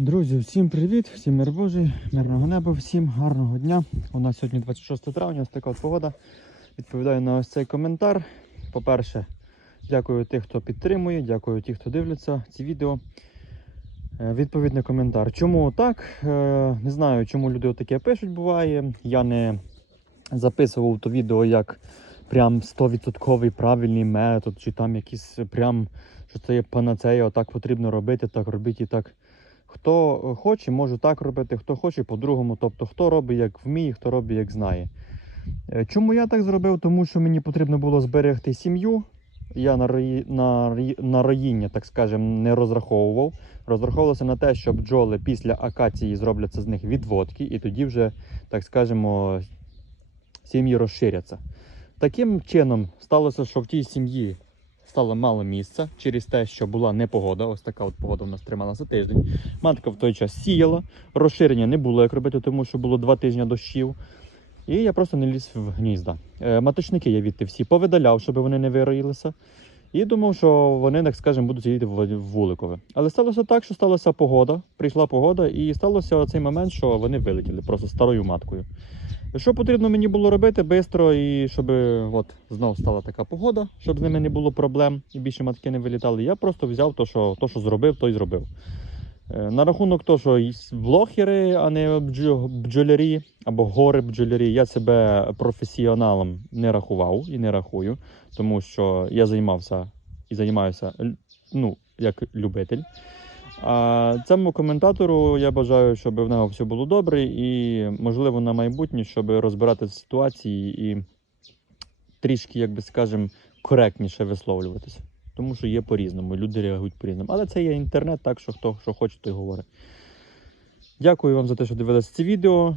Друзі, всім привіт, всім мир Божий, мирного неба, всім гарного дня. У нас сьогодні 26 травня, ось така от погода. Відповідаю на ось цей коментар. По-перше, дякую тих, хто підтримує, дякую тих, хто дивляться ці відео. Е, Відповідний коментар. Чому так? Е, Не знаю, чому люди таке пишуть, буває. Я не записував то відео як прям 100% правильний метод, чи там якісь прям, що це є панацея, отак потрібно робити, так робіть і так. Хто хоче, може так робити, хто хоче по-другому. Тобто, хто робить як вміє, хто робить як знає. Е, Чому я так зробив? Тому що мені потрібно було зберегти сім'ю. Я на, рої, на, на роїння, так скажемо, не розраховував. Розраховувався на те, що бджоли після акації зробляться з них відводки, і тоді вже, так скажемо, сім'ї розширяться. Таким чином сталося, що в тій сім'ї стало мало місця через те, що була непогода. Ось така от погода в нас трималася тиждень. Матка в той час сіяла, розширення не було як робити, тому що було два тижні дощів. І я просто не ліз в гнізда. Е, маточники я відти всі повидаляв, щоб вони не вироїлися. І думав, що вони, так скажемо, будуть сидіти в вуликове. Але сталося так, що сталася погода, прийшла погода, і сталося цей момент, що вони вилетіли просто старою маткою. Що потрібно мені було робити швидко, і щоб от знов стала така погода, щоб з ними не було проблем і більше матки не вилітали. Я просто взяв то, що, що зробив, то й зробив. Е, На рахунок того, що блохери, а не бджолярі або гори бджолярі, я себе професіоналом не рахував і не рахую, тому що я займався і займаюся ну, як любитель. А цьому коментатору я бажаю, щоб в нього все було добре, і можливо на майбутнє, щоб розбирати ситуації і трішки, як би скажемо, коректніше висловлюватися. Тому що є по-різному, люди реагують по-різному. Але це є інтернет, так що хто що хоче, той говорить. Дякую вам за те, що дивилися це відео.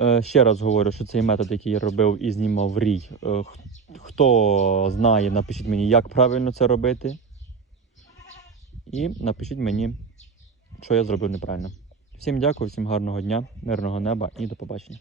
Е, Ще раз говорю, що цей метод, який я робив і знімав рій. е, Хто знає, напишіть мені, як правильно це робити. І напишіть мені, що я зробив неправильно. Всім дякую, всім гарного дня, мирного неба і до побачення.